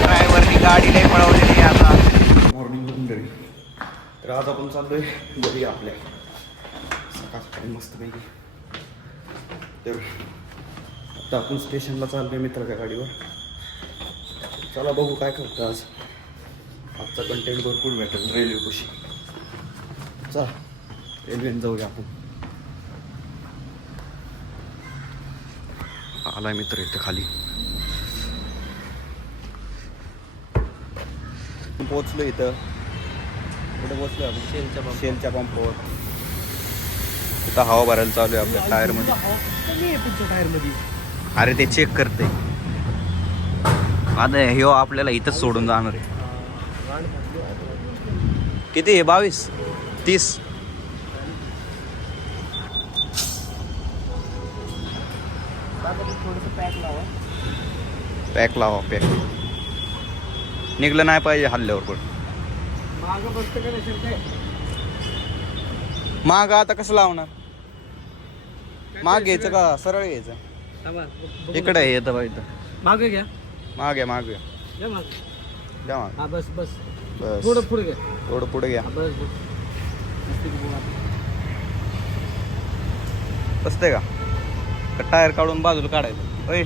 ड्रायव्हरनी गाडी नाही पळवलेली आता. मॉर्निंग मंडळी, तर आज आपण चाललोय घरी आपल्या सकाळ सकाळी मस्तपैकी. तर आता आपण स्टेशनला चाललोय मित्राच्या गाडीवर. चला बघू काय करतो आज. आजचा कंटेंट भरपूर भेटेल रेल्वे कुशी. चला रेल्वेने जाऊया आपण. आलाय मित्र इथं खाली. पोचलो इथं. कुठे पोचलो आपण? शेलच्या पंपावर. इथं हवा भरायला चालू आहे आपल्या टायरमध्ये. टायरमध्ये अरे ते चेक करते आता. हे आपल्याला इथंच सोडून जाणार आहे. किती आहे? 22 30. पॅक लावा. पॅक निघलं नाही पाहिजे हल्ल्यावर. पण माग आता कसं लावणार? माग घ्यायचं का सरळ घ्यायचं? इकडे येतं बा. इथं मागे घ्या. मागे मागे द्या माग. द्या माग. हा बस बस. बस थोडं पुढे घ्या. थोडं पुढे घ्या. बस बस. बसते का? टायर काढून बाजूला काढायचं. ओय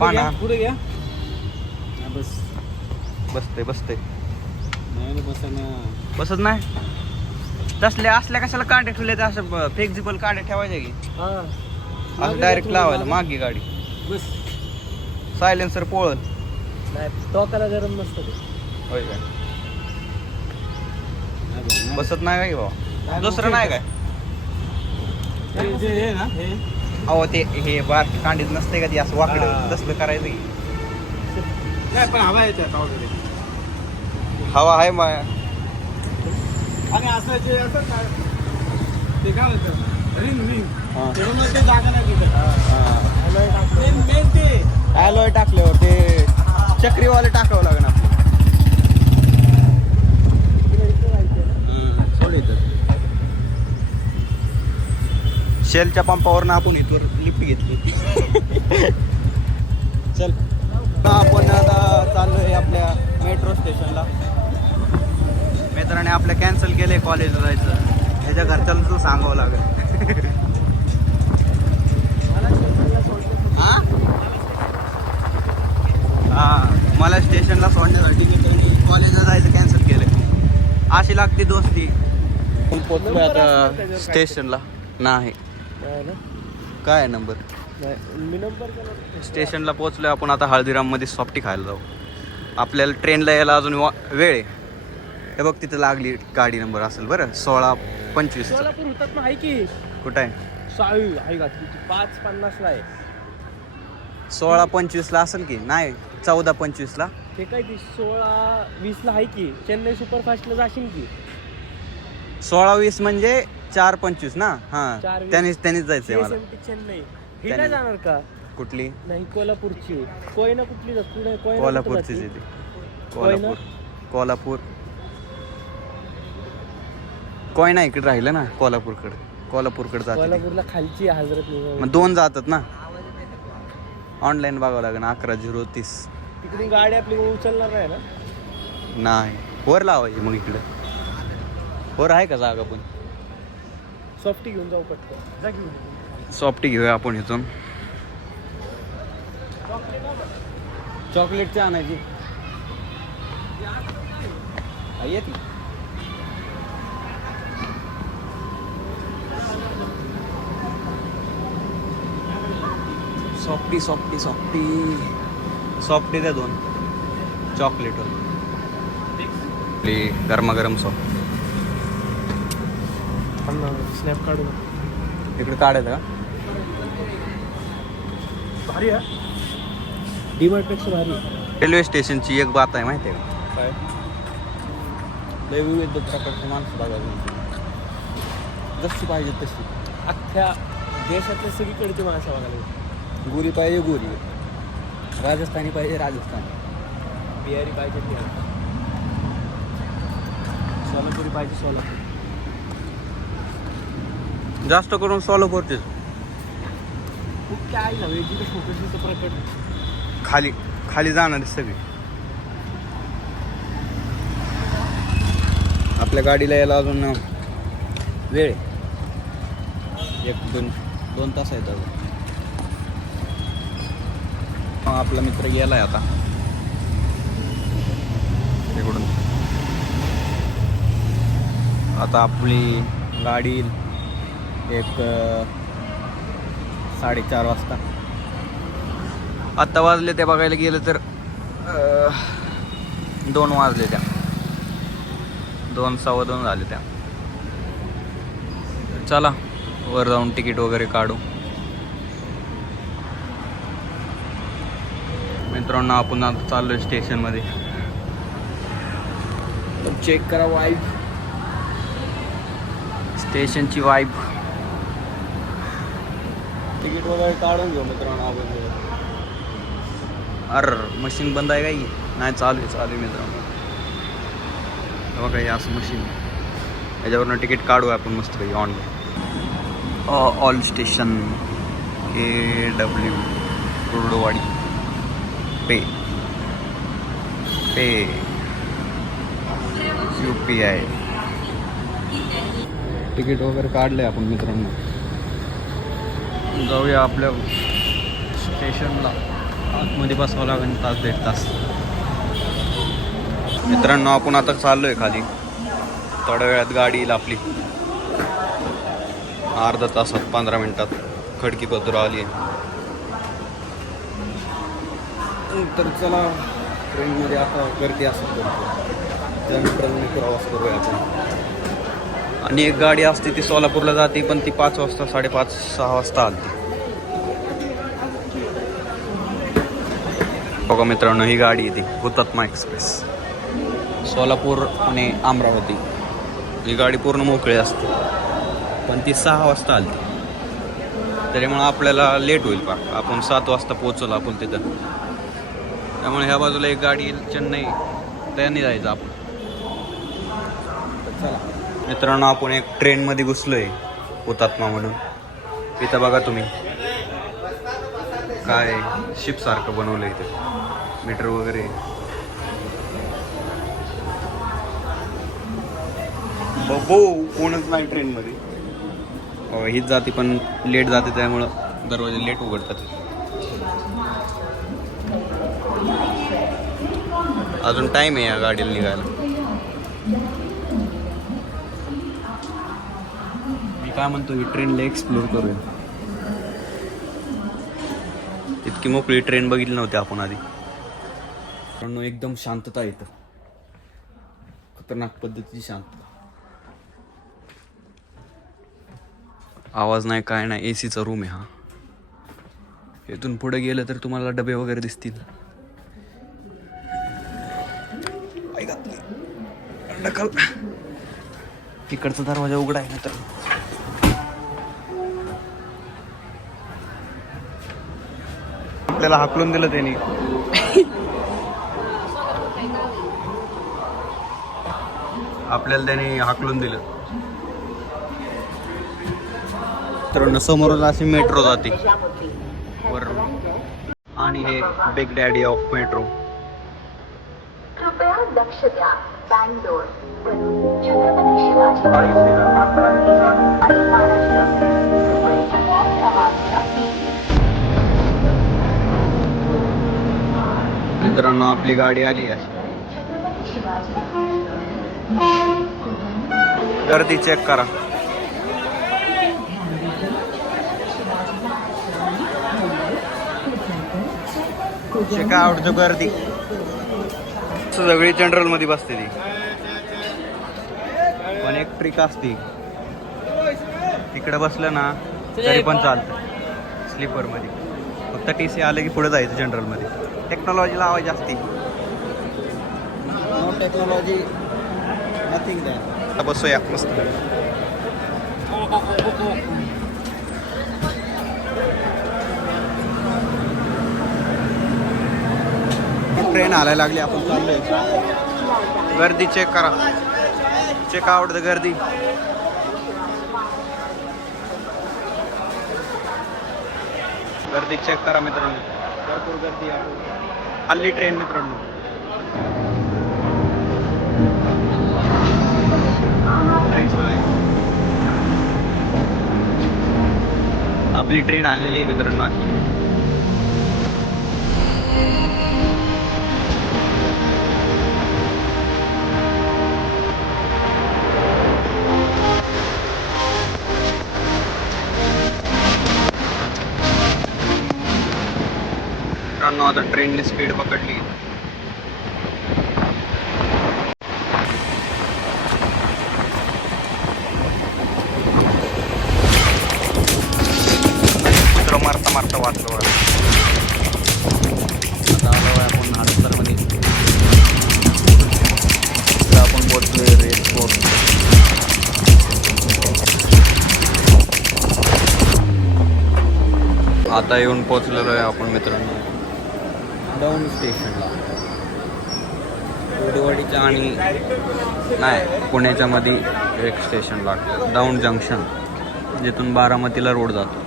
पाना पुढे घ्या. हा बस. बसते बसते. नाही बस ना. बसत नाही. तसले असल्या कशाला कांडे ठेवले? असं फ्लेक्झिबल कांडे ठेवायचे की हा असं डायरेक्ट लावायला मागे गाडी. बस. सायलेन्सर पोळल नाही टोकाला गरम नसतं ते. होय काय? बसत नाही काय बाबा? दुसरं नाही काय? जे हे ना हे अहो ते हे बार कांडीत नसते का ती असं वाकडं तसलं करायचं की. नाही पण हवा येते आता वगैरे. हवा आहे माया. आणि असं जे असं काय ते काय म्हणतात रिंग रिंग हा. तेव्हा ते जागा नाही तिथं. मेन ते ॲलॉय टाकल्यावर ते चक्रीवाले टाकावं लागणार आपलं. सोड इथं. शेलच्या पंपावरनं आपण इथवर लिफ्ट घेतली. चल आपण आता चाललोय आपल्या मेट्रो स्टेशनला. मित्राने आपल्या कॅन्सल केले कॉलेजला जायचं. ह्याच्या घरच्याला तू सांगावं लागेल. हां मला स्टेशनला सोडण्यासाठी मित्रांनी कॉलेजला जायचं कॅन्सल केलं. अशी लागते दोस्ती. पोचलो आता स्टेशनला. नाही काय नंबर? मी नंबर केला. स्टेशनला पोचलोय आपण आता. हळदीराममध्ये सॉफ्टी खायला जाऊ. आपल्याला ट्रेनला यायला अजून वेळ आहे. हे बघ तिथं लागली गाडी नंबर असेल बरं 1625. सोलापूर होतात ना. आहे की कुठं आहे? सावी आहे का? 5:50 आहे. 1625 असेल की नाही 1425. ते काय ती 16:20 आहे की. चेन्नई सुपरफास्टला जाशील की. 16:20 म्हणजे 4:25 ना. हां 4:20. त्यांनीच जायचंय मला. चेन्नई ही नाही जाणार का? कुठली? नाही कोल्हापूरची. कोयना कुठली जात? कोल्हापूरची ती. कोल्हापूर कोयना इकडे राहिलं ना. कोल्हापूरकडे जाते. कोल्हापूरला खालची हजरत निजामुद्दीन. मग 2 जातात ना. ऑनलाईन बघावं लागेल. 11:30. तिकडून गाडी आपली उचलणार नाही ना. नाही वर लावायची मग इकडे. वर आहे का जागा? पण सॉफ्टी घेऊन जाऊ पटकन. जा घेऊन. सॉफ्टी घेऊया आपण इथून. चॉकलेटची आणायची. येते सॉफ्टी सॉफ्टी सॉफ्टी सॉफ्टी द्या 2 चॉकलेट. गरमागरम सॉफ्ट. स्नॅप काढू. इकडे काढायचं का? भारी आहे. डीमार्टपेक्षा भारी. रेल्वे स्टेशनची एक बात आहे माहिती आहे का? काय? लय विविध प्रकारची माणसं बघायला. जशी पाहिजे तशी. अख्ख्या देशातल्या सगळीकडची माणसं बघायला. गोरी पाहिजे गोरी. राजस्थानी पाहिजे राजस्थानी. बिहारी पाहिजे बिहारी. सोलापुरी पाहिजे सोलापूर. जास्त करून सोलापूरचेच. खूप काय हवे जिथे फोकसचं प्रकट. खाली खाली जाणार आहे सगळी. आपल्या गाडीला यायला अजून वेळ आहे. 1-2 तास आहेत अजून. आपला मित्र गेलाय आता तिकडून. आता आपली गाडी 4:30 वाजता. आत्ता वाजले ते बघायला गेलं तर 2 वाजले त्या. 2-2:15 झाले त्या. चला वर जाऊन तिकीट वगैरे काढू. मित्रांनो आपण आता चाललोय स्टेशनमध्ये. चेक करा वाईब, स्टेशनची वाईब. तिकीट वगैरे काढून घेऊ मित्रांनो आपण. अरे मशीन बंद आहे काही नाही, चालू आहे मित्रांनो. बघा हे असं मशीन, याच्यावरनं तिकीट काढू आपण मस्त काही online. All station AW Kurduwadi pay UPI. Ticket वगैरे काढले आपण मित्रांनो. जाऊया आपल्या स्टेशनला. आतमध्ये बसावं लागेल 1-1.5 तास. मित्रांनो आपण आता चाललोय खाली. थोड्या वेळात गाडी येईल आपली. अर्धा तासात 15 मिनिटात खडकी पत्र आली आहे. तर चला ट्रेनमध्ये आता गर्दी असत ट्रेनने प्रवास करूया आपण. आणि एक गाडी असते ती सोलापूरला जाते, पण ती 5 वाजता 5:30-6 वाजता आली. बघा मित्रांनो ही गाडी येते हुतात्मा एक्सप्रेस सोलापूर आणि अमरावती. ही गाडी पूर्ण मोकळी असते, पण ती 6 वाजता आली. त्याच्यामुळं आपल्याला लेट होईल पा. आपण 7 वाजता पोहोचलो आपण तिथं. त्यामुळे ह्या बाजूला एक गाडी येईल चेन्नई, त्याने जायचं आपण. चला मित्रांनो आपण एक ट्रेनमध्ये घुसलोय हुतात्मा म्हणून. इथं बघा तुम्ही काय शिपसारखं बनवलं इथं, मीटर वगैरे. बबो कोणच नाही ट्रेनमध्ये. हीच जाते पण लेट जाते, त्यामुळं दरवाजे लेट उघडतात. अजून टाईम आहे या गाडीला निघायला. मी काय म्हणतो ही ट्रेनला एक्सप्लोर करूया. इतकी मोकळी ट्रेन बघितली नव्हती आपण आधी. पण एकदम शांतता येतं, खतरनाक पद्धतीची शांतता. आवाज नाही काय नाही, AC चा रूम आहे हा. इथून पुढे गेलं तर तुम्हाला डबे वगैरे दिसतील. तिकडचा दरवाजा उघडा आहे ना तर. आपल्याला हाकलून दिलं त्यांनी. आपल्याला त्यांनी हाकलून दिलं. तर समोरच अशी मेट्रो जाते वर. आणि हे बिग डॅडी ऑफ मेट्रो. कृपया लक्ष द्या, बँगलोर छत्रपती शिवाजी मित्रांनो आपली गाडी आली आहे. गर्दी चेक करा. चेकआउट जो गर्दी सगळी जनरल मध्ये बसते ती. पण एक ट्रिक असते, तिकडे बसलं ना तरी पण चालतं स्लीपर मध्ये. फक्त TC आलं की पुढे जायचं जनरल मध्ये. टेक्नॉलॉजी लावायची असते. नो टेक्नॉलॉजी नथिंग द्या. आता बसूया मस्त. ट्रेन आलायला लागली, आपण चाललोय. गर्दी चेक करा. चेकआउट द गर्दी. गर्दी चेक करा मित्रांनो. भरपूर गर्दी आहे. हल्ली ट्रेन मित्रांनो. आपली ट्रेन आलेली आहे मित्रांनो. मित्रांनो आता ट्रेनने स्पीड पकडली. मारता मारता वाचलो. आता आलो आहे आपण हडपसरमध्ये. आपण पोहोचलोय रेस फोर्ट. आता येऊन पोहोचलेलो आहे आपण मित्रांनो दौंड स्टेशनला. कोडीवाडीच्या आणि नाही पुण्याच्या मध्ये एक स्टेशन लागतं दौंड जंक्शन, जिथून बारामतीला रोड जातो.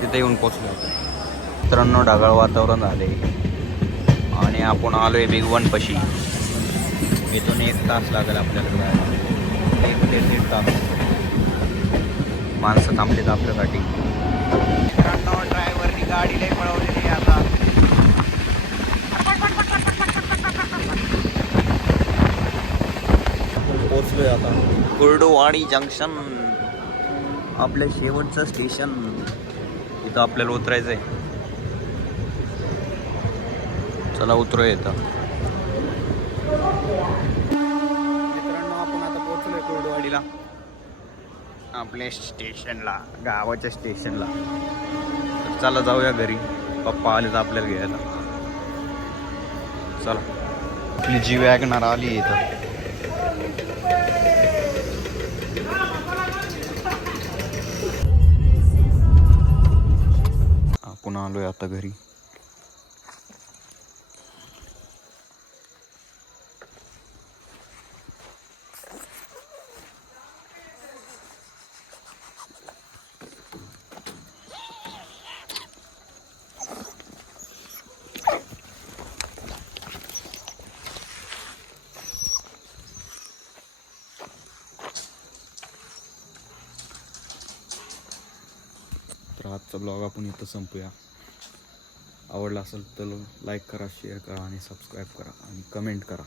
तिथे येऊन पोचलो. मित्रांनो ढगाळ वातावरण झाले आणि आपण आलोय बिग वन पशी. इथून 1 तास लागेल आपल्याकडे जायला. 1 ते 1.5 तास. माणसं थांबलेत आपल्यासाठी. मित्रांनो ड्रायव्हरनी गाडी लई पळवलेली आता. पोचलोय आता कुर्डुवाडी जंक्शन, आपल्या शेवटचं स्टेशन. इथं आपल्याला उतरायचं आहे. चला उतरूया इथं. मित्रांनो आपण आता पोहोचलोय कुर्डुवाडीला, आपल्या स्टेशनला, गावाच्या स्टेशनला. तर चला जाऊया घरी. पप्पा आलेत आपल्याला घ्यायला. चला आपली जी वॅगनर आली इथं. आपण आलोय आता घरी. तर आजचा ब्लॉग आपण इथं संपूया. आवडला असेल तर लाईक करा, शेअर करा आणि सबस्क्राईब करा आणि कमेंट करा.